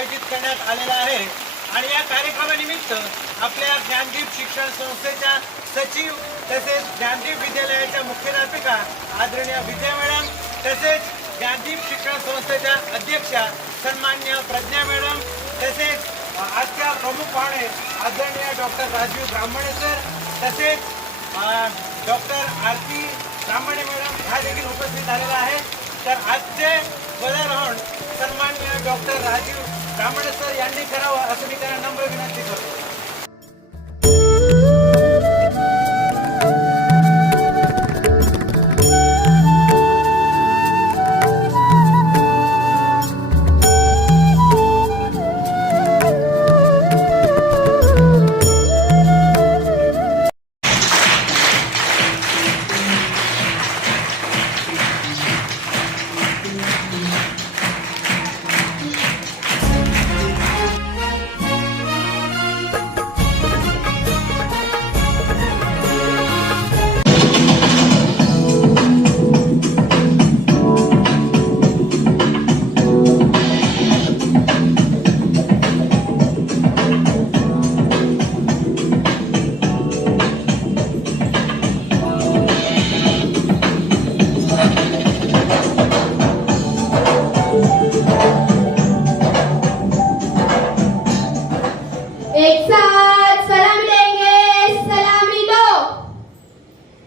आयोजित करण्यात आलेला आहे आणि या कार्यक्रमानिमित्त आपल्या ज्ञानदीप शिक्षण संस्थेच्या सचिव तसेच ज्ञानदीप विद्यालयाच्या मुख्याध्यापिका आदरणीय विजय मॅडम तसेच ज्ञानदीप शिक्षण संस्थेच्या अध्यक्षा सन्मान्य प्रज्ञा मॅडम तसेच आजच्या प्रमुख पाहुणे आदरणीय डॉक्टर राजीव ब्राह्मणे सर तसेच डॉक्टर आरती ब्राह्मणे मॅडम ह्या देखील उपस्थित झालेला आहे। तर आजचे ध्वजारोहण सन्मान्य डॉक्टर राजीव ब्राह्मणे सर यांनी करावं असं मी त्यांना नम्र विनंती करतो। एक साथ सलामी देंगे, सलामी लो।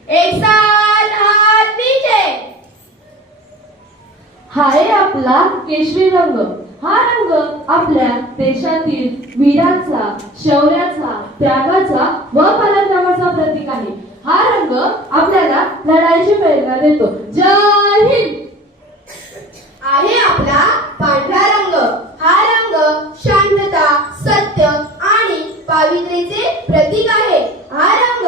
एक साथ हाथ नीचे। हा आहे आपला केशरी रंग। हा रंग आपल्या देशातील वीरांचा, शौर्याचा, त्यागाचा व पराक्रमाचा प्रतीक आहे। हा रंग आपल्याला लढाईची प्रेरणा देतो। जय हिंद। आहे आपला पांढरा रंग। हा रंग शांतता, सत्य आणि पावित्र्याचे प्रतीक आहे। हा रंग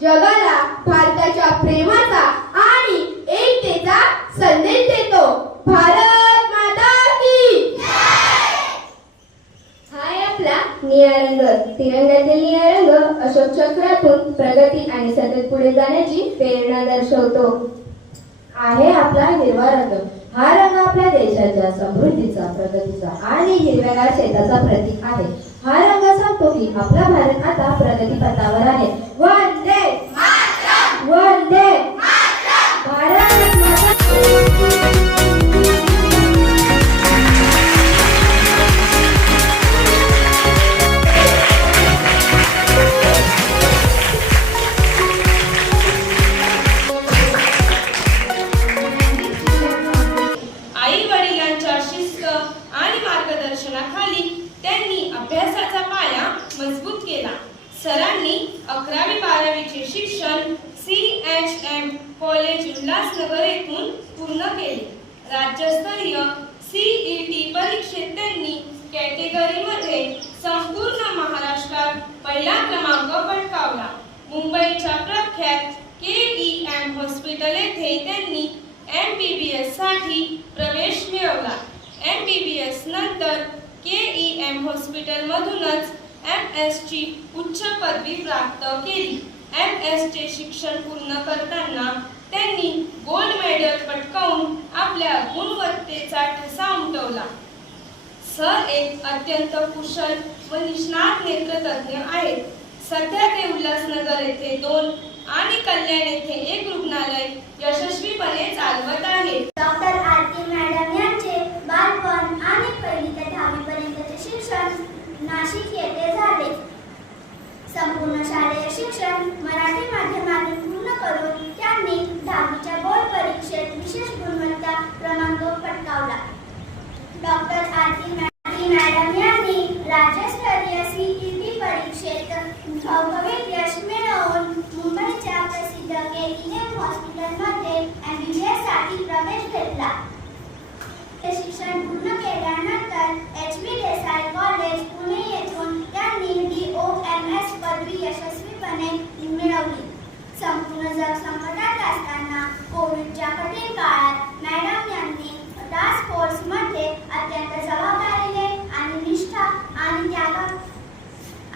जगाला भारताच्या प्रेमाचा आणि एकतेचा संदेश देतो। भारत माता की जय। हा आहे आपला निळा रंग। तिरंग्यातील निळा रंग अशोक चक्रातून प्रगती आणि सतत पुढे जाण्याची प्रेरणा दर्शवतो। आहे आपला हिरवा रंग। हा रंग आपल्या देशाच्या समृद्धीचा, प्रगतीचा आणि हिरव्यागार शेताचा प्रतीक आहे। हा रंग सांगतो की आपला भारत आता प्रगतीपथावर आहे। वंदे मातरम, वंदे मातरम। भारत माता आई वडिलांच्या शिस्त आणि मार्गदर्शनाखाली त्यांनी अभ्यासाचा पाया मजबूत केला। सरांनी 11वी-12वीचे शिक्षण CHM कॉलेज उल्हासनगर येथून पूर्ण केले। राज्यस्तरीय CET परीक्षेत त्यांनी कॅटेगरीमध्ये संपूर्ण महाराष्ट्रात पहिला क्रमांक पटकावला। मुंबईच्या प्रख्यात KEM हॉस्पिटल येथे त्यांनी MBBS साठी प्रवेश मिळवला। MBBS नंतर KEM हॉस्पिटल मधूनच MS ची उच्च पदवी प्राप्त केली। MS चे शिक्षण पूर्ण करताना त्यांनी गोल्ड मेडल पटकावून आपल्या गुणवत्तेचा ठसा उमटवला। सर एक अत्यंत कुशल व निष्णात नेत्रतज्ञ आहेत। सध्या ते उल्हासनगर येथे 2 आणि कल्याण येथे 1 रुग्णालय यशस्वीपणे चालवत आहेत। डॉक्टर आरती मॅडम यांचे बालपण आणि 1ली ते 10वी पर्यंतचे शिक्षण नाशिक येथे झाले। संपूर्ण शालेय शिक्षण मराठी माध्यमातून पूर्ण करून त्यांनी 10वीच्या बोर्ड परीक्षेत विशेष गुणवत्ता क्रमांक पटकावला। डॉक्टर आरती मॅडम यांनी राज्यस्तरीय CET परीक्षेत घवघवीत यश मिळवून मुंबईच्या प्रसिद्ध KEM हॉस्पिटलमध्ये MBBS साठी प्रवेश घेतला। हे शिक्षण पूर्ण केल्यानंतर HB देसाई कॉलेज पुणे येथून त्यांनी DOMS पदवी यशस्वीपणे मिळवली। संपूर्ण जग संकटात असताना कोविडच्या कठीण काळात मॅडम यांनी टास्क फोर्समध्ये अत्यंत जबाबदारीने आणि निष्ठा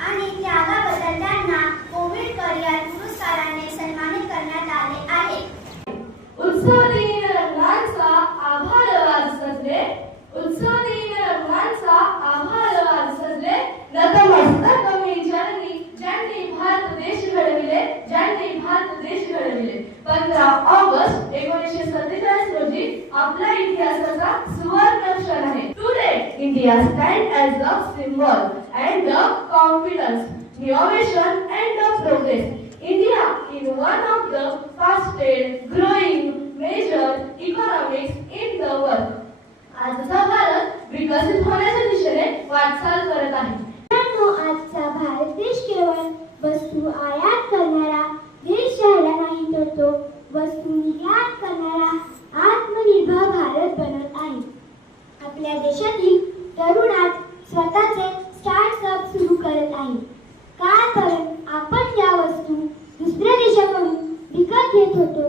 आणि त्यागाबद्दल त्यांना कोविड करिअर पुरस्काराने सन्मानित करण्यात आले आहे। उत्सवदिनी रंगांचा आभार आज सजले। उत्सवदिनी रंगांचा आभार ठरविले. 15 ऑगस्ट 1947 रोजी आपल्या इतिहासाचा सुवर्ण क्षण आहे. Today India stand as a symbol and the confidence, innovation and the progress. India is one of the fastest growing major economies in the world. आजचा भारत विकसित होण्याच्या दिशेने वाटचाल करत आहे. आजचा भारत देश केवळ वस्तू आयात करणारा देश राहिला नाही, तर तो वस्तू निर्यात करणारा आत्मनिर्भर भारत बनत आहे. आपल्या देशातील तरुण आज स्वतःचे स्टार्टअप सुरू करत आहे. का तर आपण ज्या वस्तू दुसऱ्या देशाकडून विकत घेत होतो,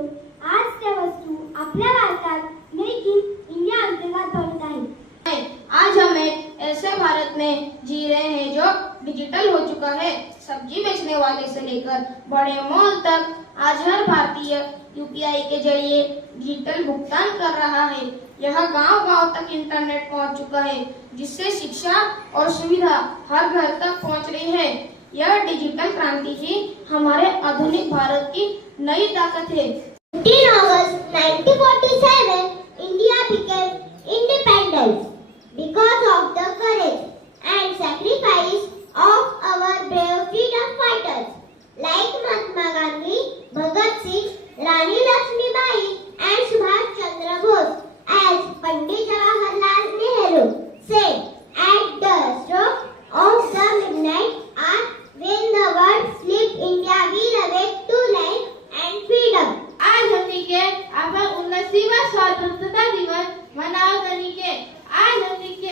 आज त्या वस्तू आपल्या भारतात मेक इन इंडिया अंतर्गत बनत आहे. आज हम एक ऐसे भारत में जी रहे हैं जो डिजिटल हो चुका है. सब्जी बेचने वाले से लेकर बड़े मॉल तक आज हर भारतीय यूपीआई के जरिए डिजिटल भुगतान कर रहा है. यह गांव-गांव तक इंटरनेट पहुंच चुका है, जिससे शिक्षा और सुविधा हर घर तक पहुंच रही है. यह डिजिटल क्रांति ही हमारे आधुनिक भारत की नई ताकत है. 15 August 1947, India became independent because of the courage and sacrifice of our brave freedom fighters like Mahatma Gandhi, Bhagat Singh, Rani Lakshmibai and Subhash Chandra Bose. As Pandit Jawaharlal Nehru said, at the stroke of the midnight hour, when the world sleep, India will awake to life and freedom. आज हमनी के अपन 19वां स्वतंत्रता दिवस मनाव करनी के. आज हमनी के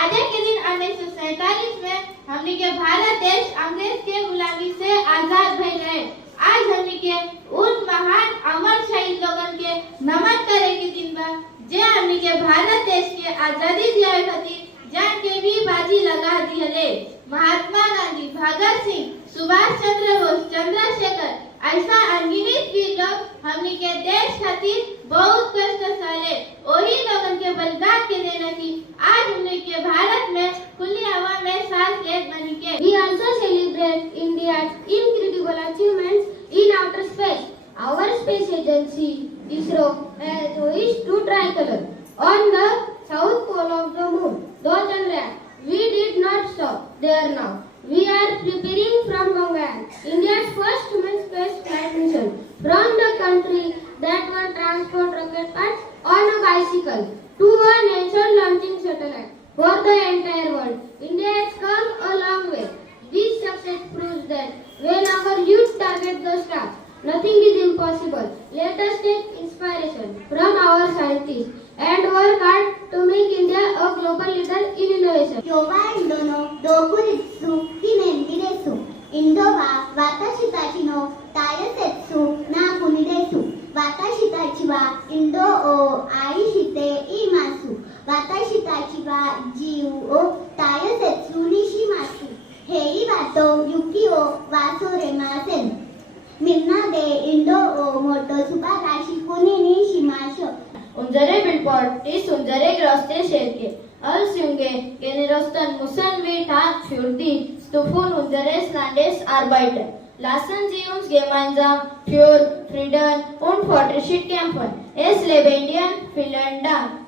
आज के दिन 1947 में हमनी के भारत देश अंग्रेज के गुलामी से आजाद भइल रहे. आज हमनी के उन महान अमर शहीद लोगन के नमन करे के दिन बा, जे हमनी के भारत देश के आजादी दिलावे खातिर जान के भी बाजी लगा दिहले. महात्मा गांधी, भगत सिंह, सुभाष चंद्र बोस, चंद्रशेखर ऐसा अनगिनत वीर लोग हमनी के देश खातिर बहुत कष्ट सहले. वही लोगन के बलिदान के देना की आज हमनी के भारत में खुली हवा में सांस लेत बनी के. We also celebrate India's incredible achievements in outer space. Our space agency, ISRO, has hoisted 2 tricolor on the south pole of the moon. Though Chandrayaan, we did not stop there now. We are preparing from Gangayaan, India's first human space flight mission, from the country that will transport rocket parts on a bicycle to a natural launching satellite for the entire world. India has come a long way. This success proves that when our youth target the stars, nothing is impossible. Let us take inspiration from our scientists and work hard to make India a global leader in innovation. Yoba Indono, Dokuritsu, Hinendiresu, Indova, Watashitachino, Tayasetsu, Nakumidesu, Watashitachiwa, Indo o Aishite Imasu, Watashitachiwa, Jiu o Tayasetsu Nishimasu, Hei Wato, Yukio, Wasoremasen. Minna de Indo o Moto Subarashi Kunini Shimasho. Unsere Bildport ist unsere größte Stärke. Als Junge Generation müssen wir Tag für die Stufen unseres Landes arbeiten. Lassen Sie uns gemeinsam für Frieden und Fortschritt kämpfen. Es lebe Indien, vielen Dank.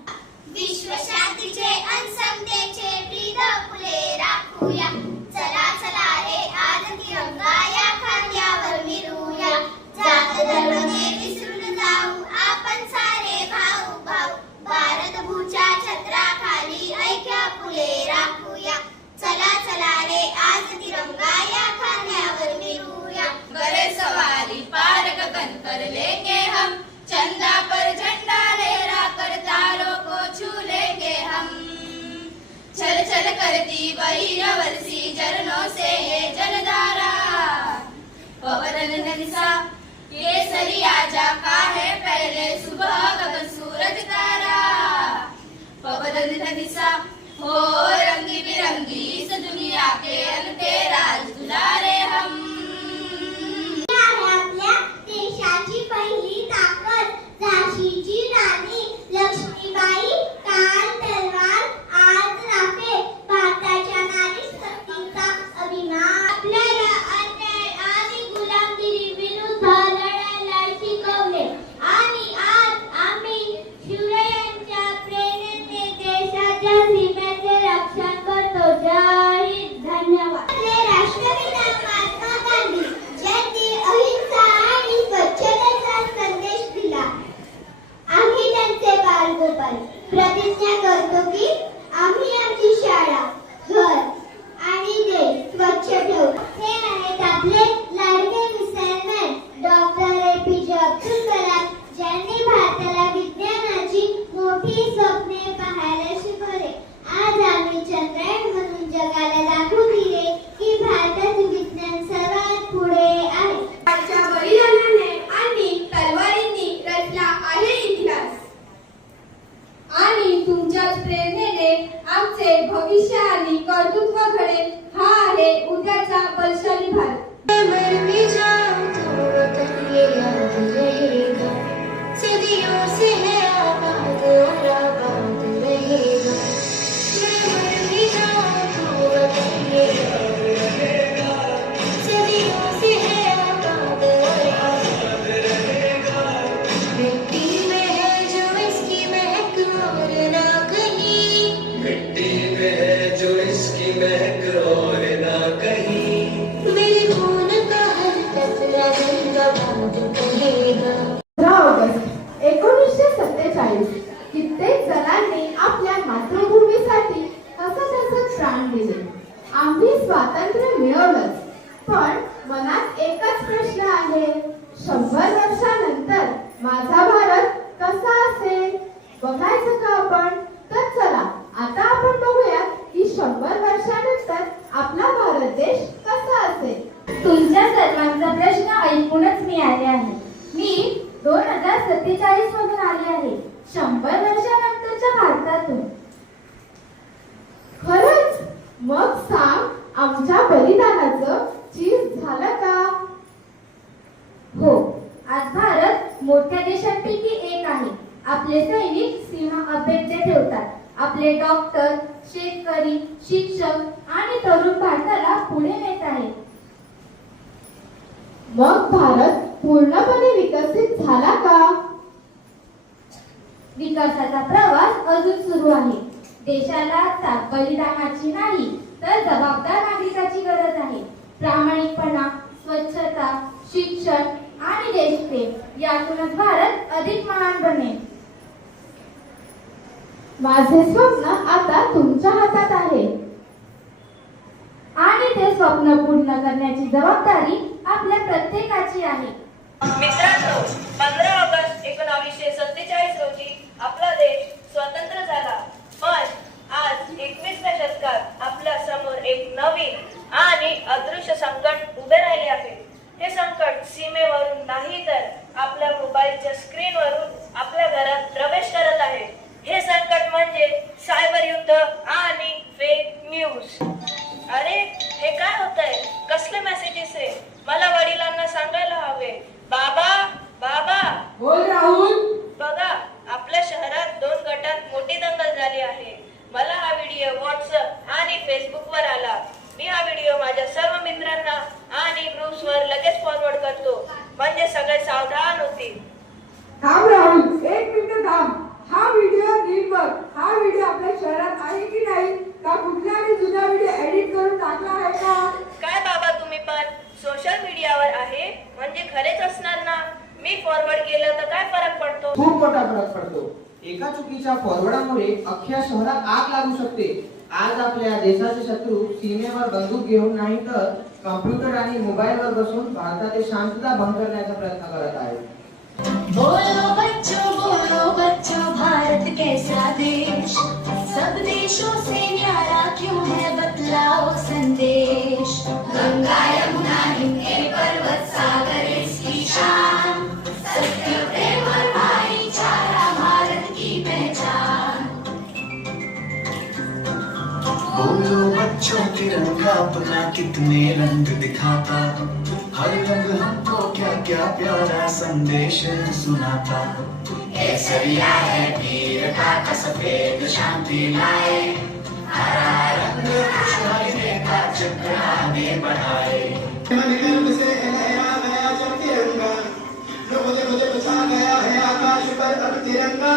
विश्वशांतीचे अनसमतेचे ब्रीद फुले राखूया. चला चला रे आज तिरंगा या खांद्यावर मिरूया. जात धर्मने विसरून जाऊ आपण सारे भाऊ भाऊ. भारत भूच्या छत्राखाली ऐक्य फुले राखूया. चला चला रे आज तिरंगा या खांद्यावर मिरूया. करे सवारी पार गगन कर लेंगे हम, चंदा पर झंडा लहरा कर तारों को छू लेंगे हम. चल चल करती वही रवरसी झरनों से ये जलधारा. पवन नदिसा केसरिया जाका है पहले सुबह गगन सूरज तारा. पवन नदिसा हो रंगी बिरंगी इस दुनिया के अनके राज दुलारे हम. आपल्या देशाची पहिली ताकद झाशीची राणी लक्ष्मीबाई. काल तलवार आज राफेल. भारताच्या नारी शक्तीचा अभिमान. आपल्याला अन्याय आणि गुलामगिरी विरुद्ध लढायला प्रश्न आहे, 100 वर्षानंतर माझा भारत कसा असेल? बघायचं का आपण? तर चला आता आपण बघूया की 100 वर्षानंतर आपला भारत देश कसा असेल. तुमच्या सर्वांचा प्रश्न ऐकूनच मी आले आहे. मी 2047 मधून आले आहे, 100 वर्षानंतरच्या भारतातून. खरंच? मग सांग, आमच्या बलिदानाचं चीज झालं का? हो, आज भारत मोठ्या देशांपैकी एक आहे. आपले सैनिक सीमा अभेद्य ठेवतात. आपले डॉक्टर, शेतकरी, शिक्षक आणि तरुण भारताला पुढे नेत आहेत. मग भारत पूर्णपणे विकसित झाला का? विकासाचा प्रवास अजून सुरू आहे. देशाला आता बलिदानाची नाही तर जबाबदार नागरिकाची गरज आहे. प्रामाणिकपणा, स्वच्छता, शिक्षण आणि देशप्रेम यातूनच भारत अधिक महान बनेल. माझे स्वप्न आता तुमच्या हातात आहे. आणि ते स्वप्न पूर्ण करण्याची जबाबदारी आपल्या प्रत्येकाची आहे. मित्रांनो, 15 ऑगस्ट 1947 रोजी आपला देश स्वतंत्र झाला. पण आज 21व्या शतकात आपल्या समोर एक नवीन आणि अदृश्य संकट उभे राहिले आहे. हे संकट सीमेवरून नाही तर आपल्या मोबाईलच्या स्क्रीनवरून आपल्या घरात प्रवेश करत आहे. हे संकट म्हणजे सायबर युद्ध आणि फेक न्यूज. अरे, हे काय होतंय? कसले मेसेजेस आहे? मला वडिलांना सांगायला हवे. बाबा, बाबा. बोल राहुल. बघा, आपल्या शहरात 2 गटात मोठी दंगल झाली आहे. मला हा व्हिडिओ व्हॉट्सअप आणि फेसबुकवर आला. मी हा व्हिडिओ माझ्या सर्व मित्रांना आणि ग्रुप्सवर लगेच फॉरवर्ड करतो, म्हणजे सगळे सावधान होतील. थांब राहुल, 1 मिनिट थांब. हा व्हिडिओ नीट बघ. हा व्हिडिओ आपल्या शहरात आहे की नाही, का कुठलाही जुना व्हिडिओ एडिट करून टाकला आहे का? काय बाबा, तुम्ही पण सोशल मीडियावर आहे म्हणजे खरेच असणार ना? मी फॉरवर्ड केलं तर काय फरक पडतो? खूप मोठा फरक पडतो. एका चुकीच्या फॉरवर्डामुळे अख्ख्या शहरात आग लागू शकते. आज आपल्या देशाचे शत्रू सीमेवर बंदूक घेऊन नाही तर कॉम्प्युटर आणि मोबाईलवर बसून भारताची शांतता भंग करण्याचा प्रयत्न करत आहेत. बोलो बच्चों भारत कैसा देश, सब देशों से न्यारा क्यों है बतलाओ संदेश. गंगा यमुना हिंद पर्वत सागर इसकी शान, सत्य प्रेम और भाईचारा भारत की पहचान. बोलो बच्चों, तिरंगा अपना कितने रंग दिखाता, हर रंग हमको क्या क्या प्यारा संदेश सुनाता. केसरिया है वीरता का सफेद शांति लाए, हरा रंग खुशहाली देता चक्र आगे बढ़ाए. मन गर्व से लहरा गया जब तिरंगा, लोगों ने बचा गया है आकाश पर अब तिरंगा.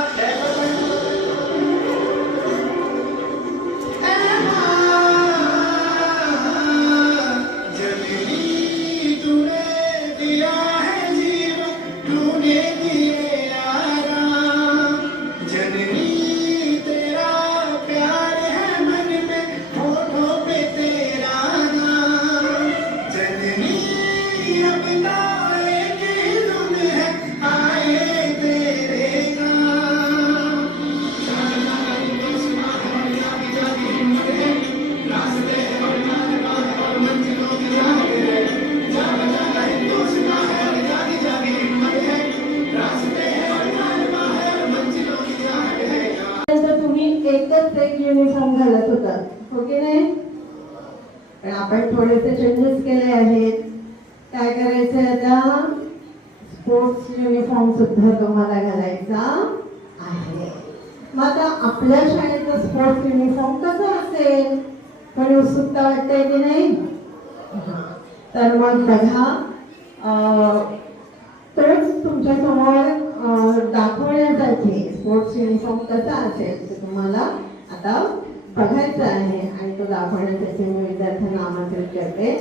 युनिफॉर्म घालत होता, हो की नाही? पण आपण थोडेसे चेंजेस केले आहेत. काय करायचं आता? स्पोर्ट्स युनिफॉर्म सुद्धा तुम्हाला घालायचा आहे. मग आता आपल्या शाळेचा स्पोर्ट्स युनिफॉर्म कसा असेल? पण उत्सुकता वाटते की नाही? तर मग बघा, तोच तुमच्या समोर दाखवण्यासाठी स्पोर्ट्स युनिफॉर्म कसा असेल ते तुम्हाला आता बघायचं आहे आणि तो दाखवण्यासाठी मी विद्यार्थ्यांना आमंत्रित करते.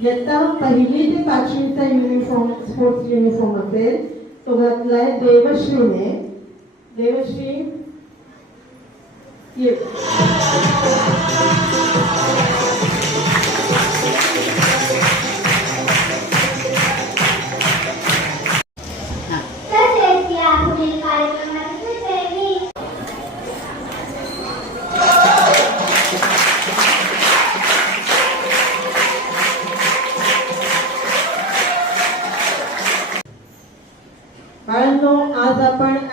इयत्ता 1ली ते 5वीचा युनिफॉर्म, स्पोर्ट्स युनिफॉर्म असेल तो घातलाय देवश्रीने. देवश्री ये.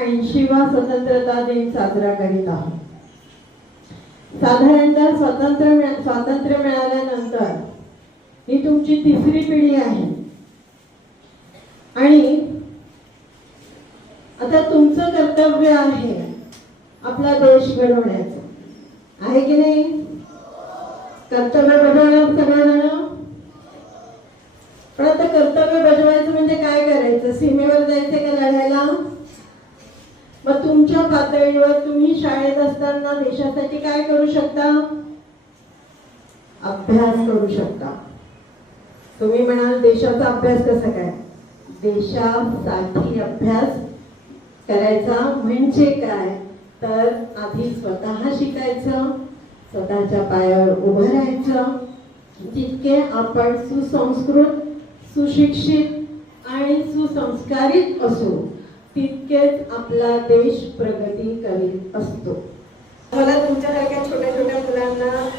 80वा स्वतंत्रता दिन साजरा करीत आहोत. साधारणतः स्वातंत्र्य मिळाल्यानंतर ही तुमची तिसरी पिढी आहे आणि आता तुमचं कर्तव्य आहे आपला देश घडवण्याचं, आहे की नाही? कर्तव्य बजावणार सगळेजण. पण आता कर्तव्य बजावायचं म्हणजे काय करायचं? सीमेवर जायचं का लढायला? मग तुमच्या पातळीवर तुम्ही शाळेत असताना देशासाठी काय करू शकता? अभ्यास करू शकता. तुम्ही म्हणाल देशाचा अभ्यास कसा काय? देशासाठी अभ्यास करायचा म्हणजे काय तर आधी स्वतः शिकायचं, स्वतःच्या पायावर उभं राहायचं. जितके आपण सुसंस्कृत, सुशिक्षित आणि सुसंस्कारित असू तितकेच आपला देश प्रगती करीत असतो. मला तुमच्यासारख्या छोट्या छोट्या मुलांना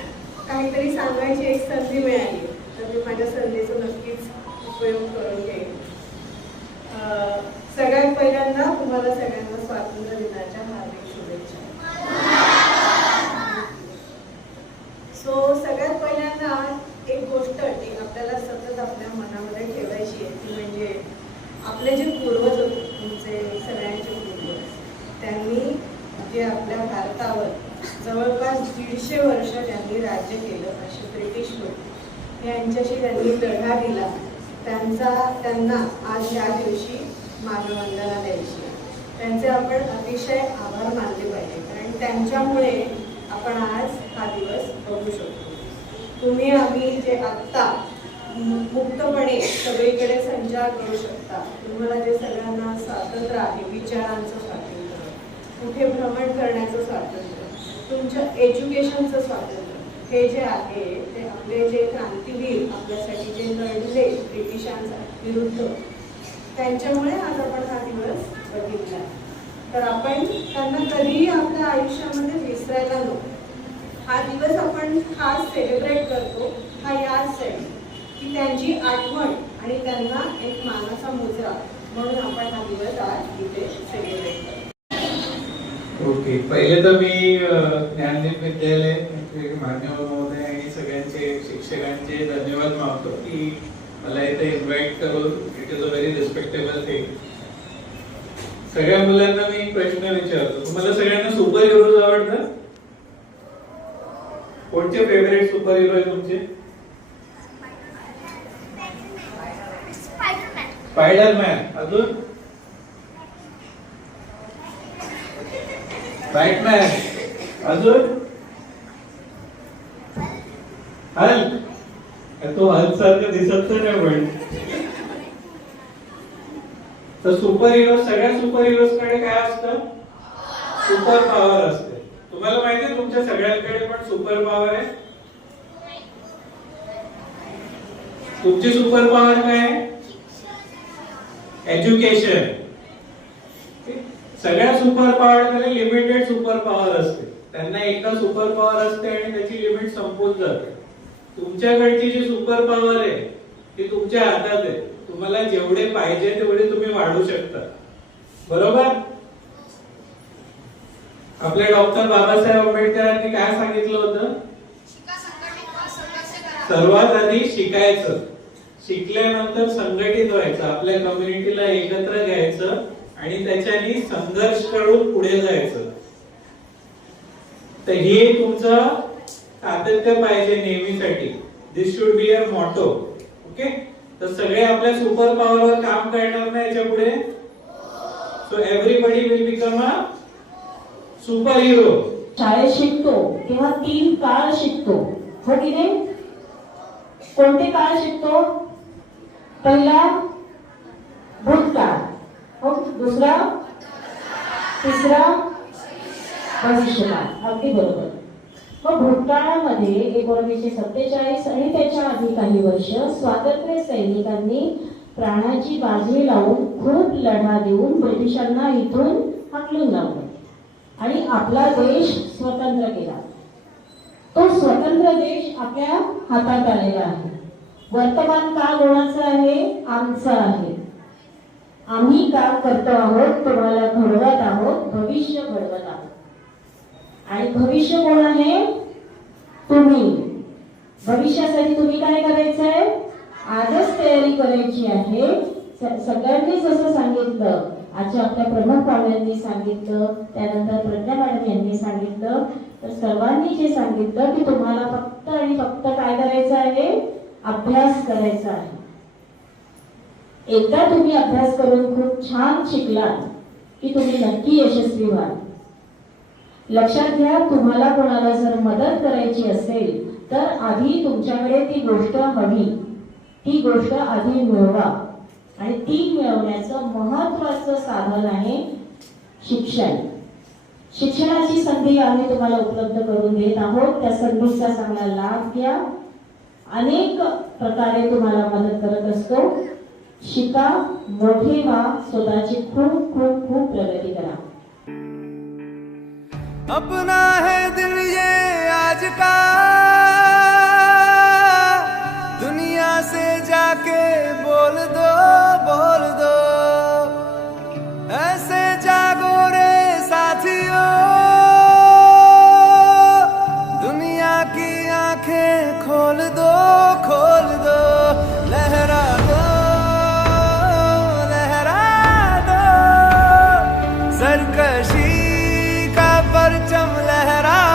काहीतरी सांगायची एक संधी मिळाली तर मी माझ्या संधीचा नक्कीच उपयोग करून घेईन. सगळ्यात पहिल्यांदा तुम्हाला सगळ्यांना स्वातंत्र्य दिनाच्या हार्दिक शुभेच्छा. सगळ्यात पहिल्यांदा एक गोष्ट आपल्याला सतत आपल्या मनामध्ये ठेवायची आहे ती म्हणजे आपले जे पूर्वज होते, तुमचे सगळ्यांचे पूर्वज, त्यांनी जे आपल्या भारतावर जवळपास 150 वर्ष ज्यांनी राज्य केलं, असे ब्रिटिश लोक, यांच्याशी त्यांनी लढा दिला. त्यांना आज या दिवशी मानवंदना द्यायची. त्यांचे आपण अतिशय आभार मानले पाहिजे कारण त्यांच्यामुळे आपण आज हा दिवस बघू शकतो. तुम्ही आम्ही जे आत्ता मुक्तपणे सगळीकडे संचार करू शकता, तुम्हाला जे सगळ्यांना स्वातंत्र्य आहे, विचारांचं स्वातंत्र्य, कुठे भ्रमण करण्याचं स्वातंत्र्य, तुमच्या एज्युकेशनचं स्वातंत्र्य, हे जे आहे ते आपले जे क्रांतीवीर आपल्यासाठी जे लढले ब्रिटिशांच्या विरुद्ध, त्यांच्यामुळे आज आपण हा दिवस बघितला. तर आपण त्यांना कधीही आपल्या आयुष्यामध्ये विसरायला नको. हा दिवस आपण खास सेलिब्रेट करतो हा यासाठी की त्यांची आठवण आणि त्यांना एक मानाचा मुजरा म्हणून आपण हा दिवस आज इथे सेलिब्रेट करतो. ओके, पहिले तर मी ज्ञानदीप विद्यालय मान्यवर महोदय आणि सगळ्यांचे शिक्षकांचे धन्यवाद मागतो की मला इथे इन्व्हाइट करून. It is a very respectable thing. सगळ्या मुलांना मी प्रश्न विचारतो, तुम्हाला सगळ्यांना सुपर हिरोज आवडतात? कोणते फेवरेट सुपर हिरो आहे तुमचे? स्पायडरमॅन. अजून? बॅटमॅन. अजून? हल्क. तो हल्क सारखं दिसत तर नाही पण. तर सुपर हिरो, सगळ्या सुपर हिरोज कडे काय असतं? सुपर पॉवर असते. तुम्हाला माहिती आहे तुमच्या सगळ्यांकडे पण सुपर पॉवर आहे. तुमची सुपर पॉवर काय आहे? एज्युकेशन. सगळ्या सुपर पॉवर मध्ये लिमिटेड सुपर पॉवर असते. त्यांना एकदा सुपर पॉवर असते आणि त्याची लिमिट संपून जाते. तुमच्याकडची जी सुपर पॉवर आहे ती तुमच्या हातात आहे. तुम्हाला जेवढे पाहिजे तेवढे तुम्ही वाढवू शकता. बरोबर? आपल्या डॉक्टर बाबासाहेब आंबेडकरांनी काय सांगितलं होतं? सर्वात आधी शिकायचं, शिकल्यानंतर संघटित व्हायचं, आपल्या कम्युनिटीला एकत्र घ्यायचं आणि त्याच्यानी संघर्ष करून पुढे जायचं. तर हे तुमचं सातत्य पाहिजे नेहमीसाठी. दिस शुड बी अ मॉटो. ओके, तर सगळे आपल्या सुपर पॉवरवर काम करणार ना याच्या पुढे. So everybody will become a super hero. शाळेत शिकतो तेव्हा 3 काळ शिकतो, हो की नाही? कोणते काळ शिकतो? पहिला भूतकाळ, हो. दुसरा, तिसरा भविष्यकाळ. अगदी बरोबर. मग भूतकाळामध्ये 1947 आणि त्याच्या आधी काही वर्ष स्वातंत्र्य सैनिकांनी प्राणाची बाजी लावून खूप लढा देऊन ब्रिटिशांना इथून हाकलून लावलं आणि आपला देश स्वतंत्र केला. तो स्वतंत्र देश आपल्या हातात आलेला आहे. वर्तमान काळ कोणाचा आहे? आमचा आहे. आम्ही काम करतो आहोत, तुम्हाला घडवत आहोत, भविष्य घडवत आहोत. आणि भविष्य कोण आहे? तुम्ही. भविष्यासाठी तुम्ही काय करायचंय? आजच तयारी करायची आहे. सगळ्यांनी जसं सांगितलं, आजच्या आपल्या प्रमुख पाहुण्यांनी सांगितलं, त्यानंतर प्रज्ञा मॅडम यांनी सांगितलं, तर सर्वांनी जे सांगितलं की तुम्हाला फक्त आणि फक्त काय करायचं आहे? अभ्यास करायचा आहे. एकदा तुम्ही अभ्यास करून खूप छान शिकलात की तुम्ही नक्की यशस्वी व्हाल. लक्षात घ्या, तुम्हाला कोणाला जर मदत करायची असेल तर आधी तुमच्याकडे ती गोष्ट हवी, ती गोष्ट आधी मिळवा. आणि ती मिळवण्याचं महत्वाचं साधन आहे शिक्षण. शिक्षणाची संधी आम्ही तुम्हाला उपलब्ध करून देत आहोत. त्या संधीचा चांगला लाभ घ्या. अनेक प्रकारे तुम्हाला मदत करत असतो. शिका, मोठे व्हा, स्वतःची खूप खूप खूप प्रगती करा. अपना है दिल ये आज का, दुनिया से जाके बोल दो, बोल दो. ऐसे जागो रे साथियों, दुनिया की आंखें खोल दो, खोल दो. लहरा दो, लहरा दो, सरकशी का परचम लहरा